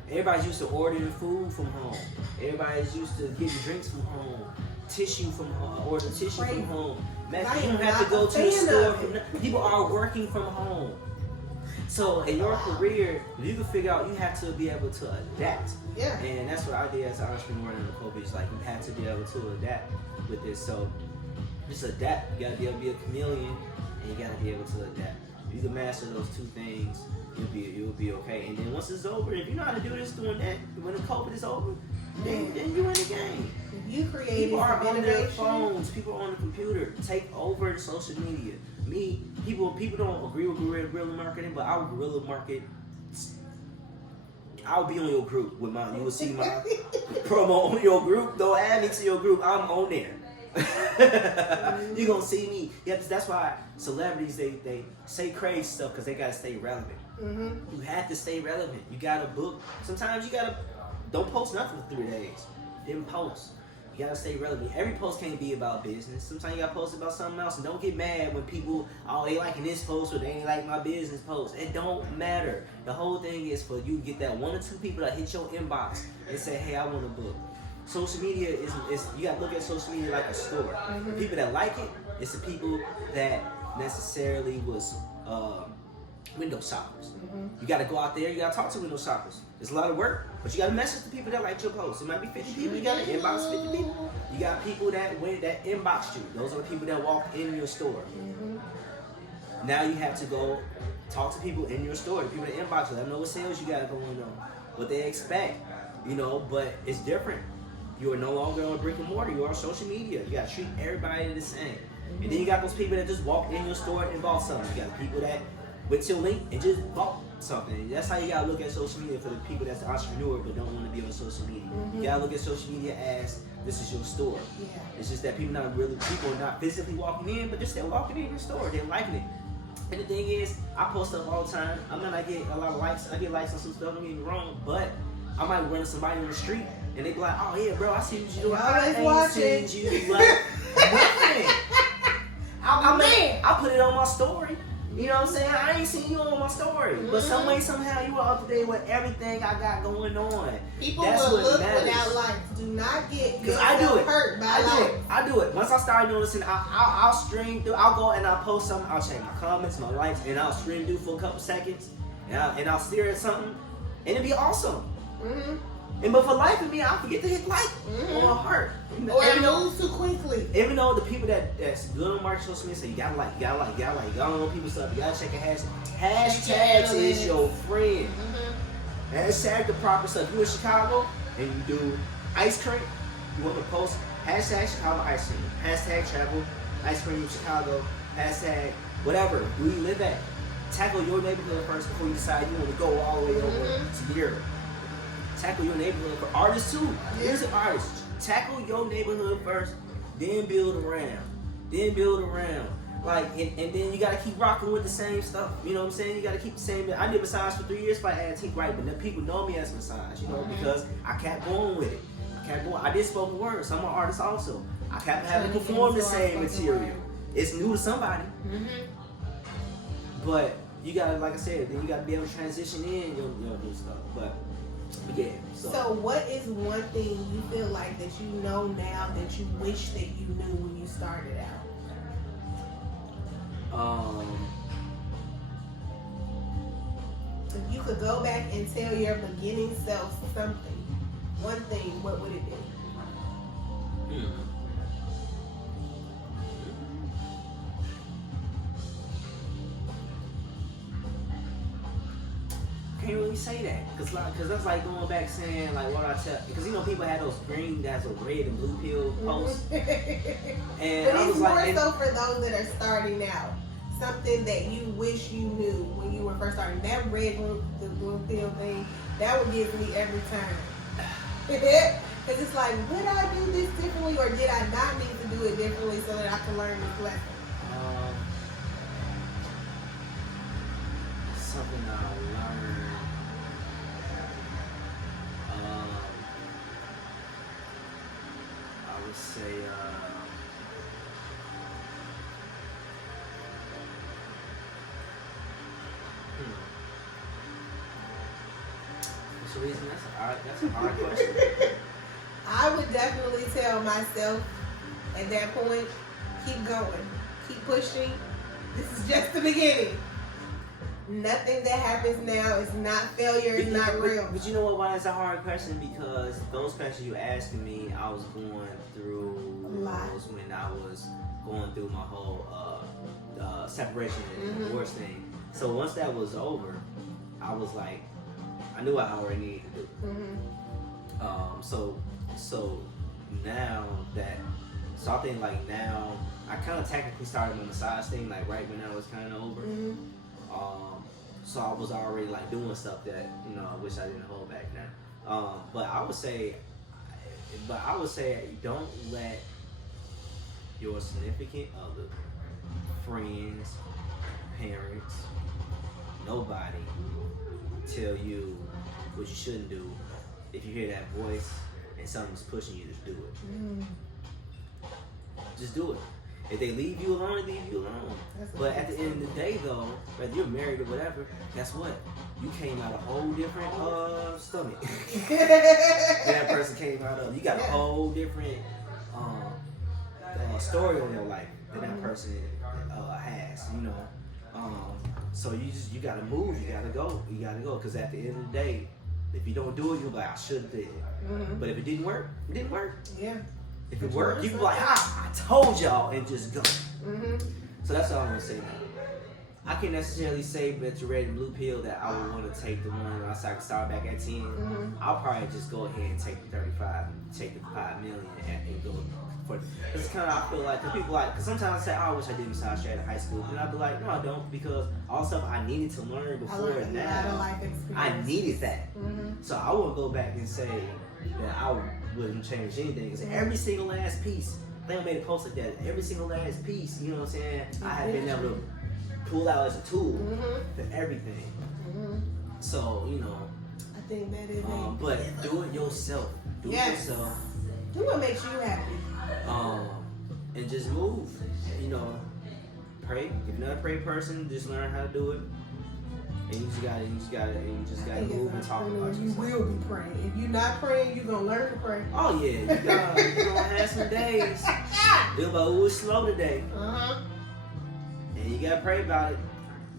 Everybody's used to ordering food from home. Everybody's used to getting drinks from home. Tissue from home. Order tissue from home. Man, you don't have to go to the store. People are working from home. So in your career, you can figure out, you have to be able to adapt. Yeah. And that's what I did as an entrepreneur in the COVID. It's like, you have to be able to adapt with this. So just adapt. You gotta be able to be a chameleon, and you gotta be able to adapt. If you can master those two things, you'll be okay. And then once it's over, if you know how to do this, doing that, when the COVID is over, then you in the game. You created people are on innovation. their phones, people are on the computer. Take over social media. People don't agree with guerrilla marketing, but I would guerrilla market. I'll be on your group with mine. You will see my promo on your group. Don't add me to your group. I'm on there. You're gonna see me. Yeah, that's why celebrities they say crazy stuff, because they gotta stay relevant. You have to stay relevant. You gotta book. Sometimes you gotta don't post nothing for 3 days. Then post. You gotta stay relevant. Every post can't be about business. Sometimes you gotta post about something else. And don't get mad when people, they liking this post or they ain't like my business post. It don't matter. The whole thing is for you to get that 1 or 2 people that hit your inbox and say, hey, I want to book. social media is you gotta look at social media like a store. The people that like it, it's the people that necessarily was window shoppers. You gotta go out there, you gotta talk to window shoppers. It's a lot of work, but you gotta message the people that like your post. It might be 50 people, you gotta inbox 50 people. You got people that inboxed you. Those are the people that walk in your store. Now you have to go talk to people in your store, the people that inbox you, let them know what sales you got going on, what they expect, you know, but it's different. You are no longer on brick and mortar, you are on social media. You gotta treat everybody the same. And then you got those people that just walked in your store and bought something. You got people that went to a link and just bought something. That's how you gotta look at social media for the people that's entrepreneur but don't want to be on social media. You gotta look at social media as this is your store. It's just that people are not physically walking in, but they're still walking in your store. They're liking it. And the thing is, I post stuff all the time. I might not get a lot of likes. I get likes on some stuff, don't get me wrong, but I might run into somebody on the street and they be like, oh yeah, bro, I see what you doing. I ain't seen you like nothing. I put it on my story. You know what I'm saying? I ain't seen you on my story. But some way, somehow, you are up to date with everything I got going on. People will look without likes. Do not get hurt by likes. I do it. Once I start noticing, I'll stream through. I'll go and I'll post something. I'll check my comments, my likes, and I'll stream through for a couple seconds. And I'll stare at something. And it'll be awesome. But for life of me, I forget to hit like on my heart. Or it moves too quickly. Even though the people that's good on market social media say you gotta like, you gotta know people's stuff, you gotta check a hashtag. Hashtags is your friend. Hashtag the proper stuff. You in Chicago and you do ice cream, you want to post hashtag Chicago ice cream, hashtag travel ice cream in Chicago, hashtag whatever. Where you live at. Tackle your neighborhood first before you decide you want to go all the way over to Europe. Tackle your neighborhood for artists too. Here's an artist. Tackle your neighborhood first, then build around. Like, and then you gotta keep rocking with the same stuff. You know what I'm saying? You gotta keep the same. I did massage for 3 years for antique, right? But then people know me as massage, you know, because I kept going with it. I did spoken words. I'm an artist also. I kept having to perform the same material. It's new to somebody. But you gotta, like I said, then you gotta be able to transition in your new stuff. But yeah. So what is one thing you feel like that you know now that you wish that you knew when you started out? If you could go back and tell your beginning self something, one thing, what would it be? Can't really say that, cause that's like going back saying like what I tell, because you know people had those green, that's a red and blue pill posts, and but I was it's like, more so for those that are starting out, something that you wish you knew when you were first starting. That red the blue pill thing, that would give me every time, because it's like, would I do this differently, or did I not need to do it differently so that I can learn this lesson? Something I learned. I would say, what's the reason? That's a hard question. I would definitely tell myself at that point, keep going, keep pushing. This is just the beginning. Nothing that happens now is not failure, it's not real. But you know what, why it's a hard question? Because those questions you asking me, I was going through when I was going through my whole separation and divorce thing. So once that was over, I was like, I knew what I already needed to do. So now that, so I think like now, I kind of technically started my massage thing like right when I was kind of over. So I was already like doing stuff that, you know, I wish I didn't hold back now. But I would say don't let your significant other, friends, parents, nobody tell you what you shouldn't do. If you hear that voice and something's pushing you to do it, just do it. If they leave you alone, they leave you alone. But at the end of the day, though, whether you're married or whatever, guess what? You came out a whole different stomach. That person came out of. You got a whole different story on your life that that person has. You know. So you gotta move. You gotta go. Because at the end of the day, if you don't do it, you'll be like, I should have did. But if it didn't work, it didn't work. Yeah. If it worked, you can be like, I told y'all, and just go. So that's all I'm gonna say now. I can't necessarily say with the red and blue pill that I would want to take the one unless I can start back at 10. I'll probably just go ahead and take the 35, take the 5 million, and go for it. It's kind of, I feel like, because people because sometimes I say, I wish I did massage straight out of high school. And I'll be like, no, I don't, because all the stuff I needed to learn before now, I needed that. So I won't go back and say that I wouldn't change anything. Because every single last piece, I think I made a post like that, every single last piece, you know what I'm saying, I have been able to pull out as a tool for everything. So, you know. I think that is but do it yourself. Do it yourself. Do what makes you happy. And just move. You know, pray. If you're not a pray person, just learn how to do it. And you just gotta move and talk about it. You will be praying. If you're not praying, you're gonna learn to pray. Oh yeah, you're gonna have some days. You'll be like, ooh, it's slow today. And you gotta pray about it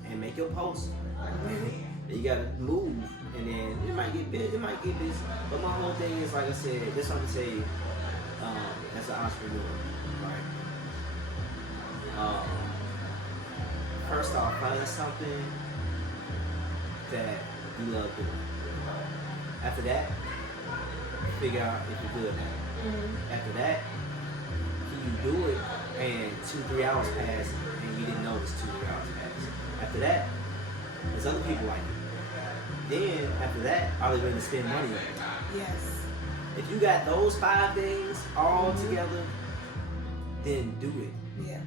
and make your post. You gotta move, and then it might get busy. But my whole thing is, like I said, this I'm gonna say, as an entrepreneur, right? First off, find something that you love doing. After that, figure out if you're good at it. After that, can you do it and 2-3 hours pass and you didn't notice 2-3 hours pass? After that, there's other people like you. Then after that, are they going to spend money on it? Yes. If you got those 5 things all together, then do it. Yeah.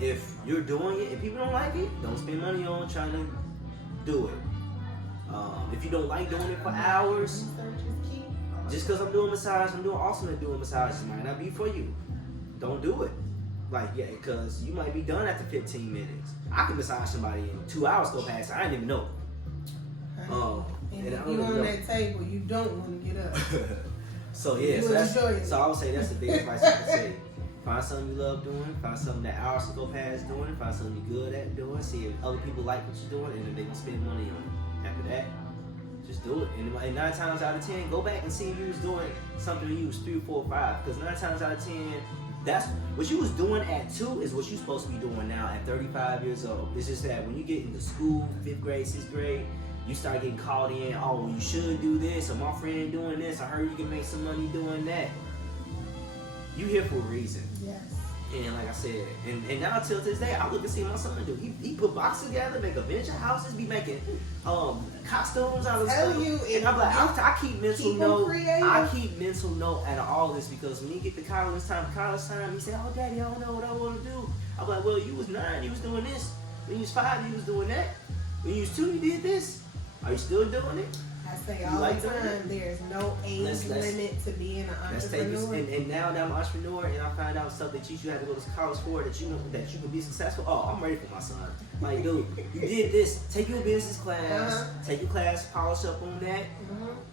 If you're doing it and people don't like it, don't spend money on trying to do it. If you don't like doing it for hours, just because I'm doing massage, I'm doing awesome at doing massages, it might not be for you. Don't do it. Because you might be done after 15 minutes. I can massage somebody in 2 hours go past. I didn't even know. And if you're on that table, you don't want to get up. So yeah, so I would say that's the biggest advice I can say. Find something you love doing. Find something that hours can go past doing. Find something you're good at doing. See if other people like what you're doing, and if they can spend money on it. After that, just do it. And 9 times out of 10, go back and see if you was doing something you was 3, 4, 5. Because 9 times out of 10, that's what you was doing at 2 is what you're supposed to be doing now at 35 years old. It's just that when you get into school, 5th grade, 6th grade, you start getting called in. Oh, you should do this, or my friend doing this. I heard you can make some money doing that. You here for a reason. Yes. And like I said, and now till this day, I look and see my son do. He put boxes together, make adventure houses, be making costumes out of stuff. And I'm like, I keep mental note. I keep mental note out of all this because when you get to college time, he said, "Oh, Daddy, I don't know what I want to do." I'm like, "Well, you was 9, you was doing this. When you was 5, you was doing that. When you was 2, you did this. Are you still doing it?" I say all the time, there's no age limit to being an entrepreneur. And now that I'm an entrepreneur and I find out stuff that teach you how to go to college for, that you know that you can be successful. Oh, I'm ready for my son. Like, dude, you did this. Take your business class. Take your class, polish up on that.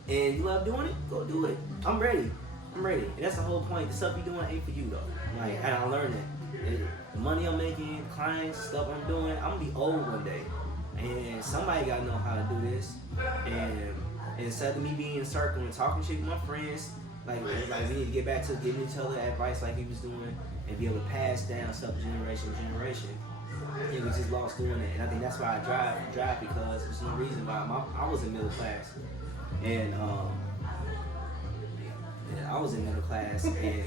And you love doing it? Go do it. I'm ready. And that's the whole point. The stuff you're doing ain't for you though. Like, and I learned that. The money I'm making, clients, stuff I'm doing, I'm gonna be old one day. And somebody gotta know how to do this. And instead of me being in a circle and talking shit with my friends, like we need to get back to giving each other advice like he was doing and be able to pass down stuff generation to generation. And we just lost doing that. And I think that's why I drive because there's no reason why I was in middle class. And I was in middle class and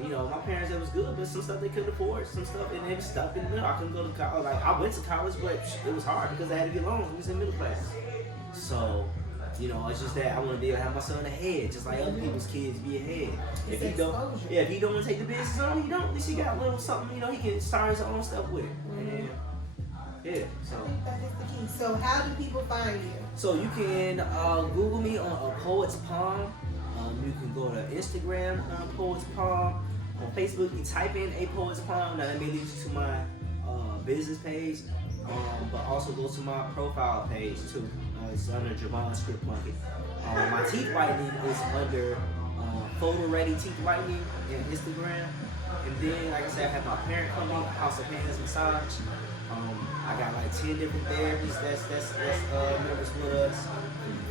you know, my parents, it was good, but some stuff they couldn't afford, some stuff, and they was stuck in the middle. I couldn't go to college. Like, I went to college, but it was hard because I had to get loans. We was in middle class. So, you know, it's just that I want to be able to have my son ahead, just like other people's kids be ahead. If he don't want to take the business on, you don't. At least he got a little something, you know, he can start his own stuff with it. And, yeah, so. I think that is the key. So how do people find you? So you can Google me on A Poet's Palm. You can go to Instagram on Poet's Palm. On Facebook, you type in A Poet's Palm. Now that may lead you to my business page, but also go to my profile page too. It's under Jovans Experience. My teeth whitening is under Photo Ready Teeth Whitening in Instagram. And then, like I said, I have my parent company, House of Hands Massage. I got like 10 different therapists that's members with us.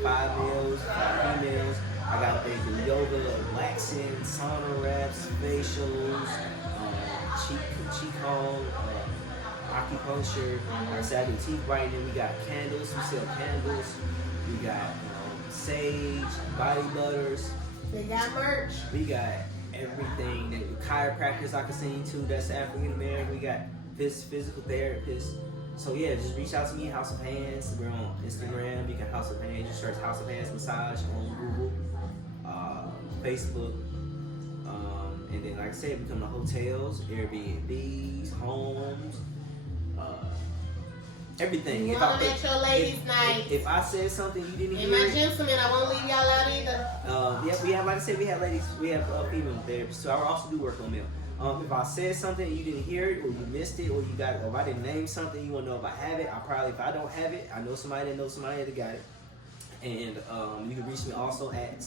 5 males, 5 females. I got they do yoga, relaxing, sauna wraps, facials, cheek hole, acupuncture. Like I said, I do teeth whitening. We got candles. We sell candles. We got sage, body butters. They got merch. We got everything. Chiropractors I can send you to. That's African American. We got physical therapists. So yeah, just reach out to me, House of Hands. We're on Instagram. You can House of Hands. Just search House of Hands Massage on Google, Facebook, and then like I said, we come to hotels, Airbnbs, homes, everything. You want to make your ladies' night. If I said something you didn't hear, and my gentlemen, I won't leave y'all out either. Yeah, we have, like I said, we have ladies, we have female therapists. So I also do work on male. If I said something and you didn't hear it, or you missed it, or you got it, or if I didn't name something, you want to know if I have it. If I don't have it, I know somebody that knows somebody that got it. And you can reach me also at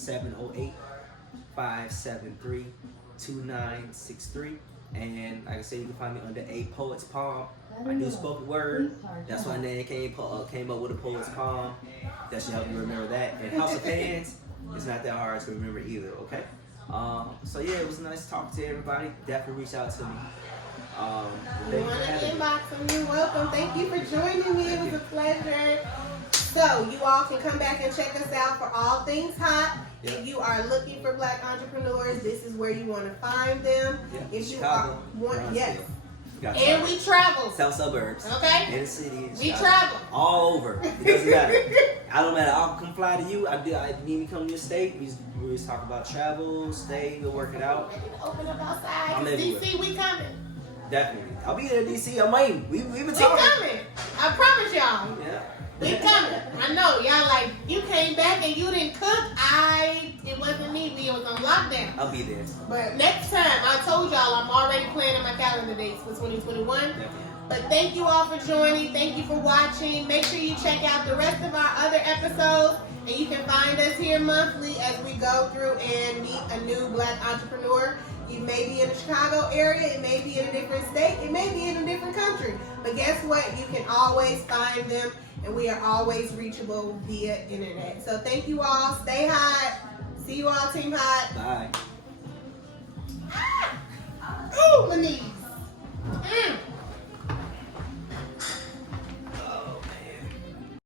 708-573-2963. And like I said, you can find me under A Poet's Palm. I do spoken word. That's why my name came up with A Poet's Palm. That should help you remember that. And House of Hands, it's not that hard to remember either, okay? So yeah, it was nice talking to everybody. Definitely reach out to me. We want to inbox and you're welcome. Thank you for joining me. It was a pleasure. So you all can come back and check us out for all things hot. Yep. If you are looking for Black entrepreneurs, this is where you want to find them. Yep. If you Chicago, want, yes. Brownsville. And we travel. South suburbs. Okay. In the city. We travel. All over. It doesn't matter. I don't matter. I'll come fly to you. I need me to come to your state. We just talk about travel, stay, we'll work it out. Ready to open up outside. I'm everywhere. DC, we coming. Definitely. I'll be there in DC. I'm waiting. We've been We talking. coming. I promise y'all. Yeah. We coming. I know y'all like you came back and you didn't cook. It wasn't me. We was on lockdown. I'll be there. But next time, I told y'all I'm already planning my calendar dates for 2021. Definitely. But thank you all for joining. Thank you for watching. Make sure you check out the rest of our other episodes. And you can find us here monthly as we go through and meet a new Black entrepreneur. You may be in the Chicago area. It may be in a different state. It may be in a different country. But guess what? You can always find them. And we are always reachable via internet. So thank you all. Stay hot. See you all, Team Hot. Bye. Ooh, my knees.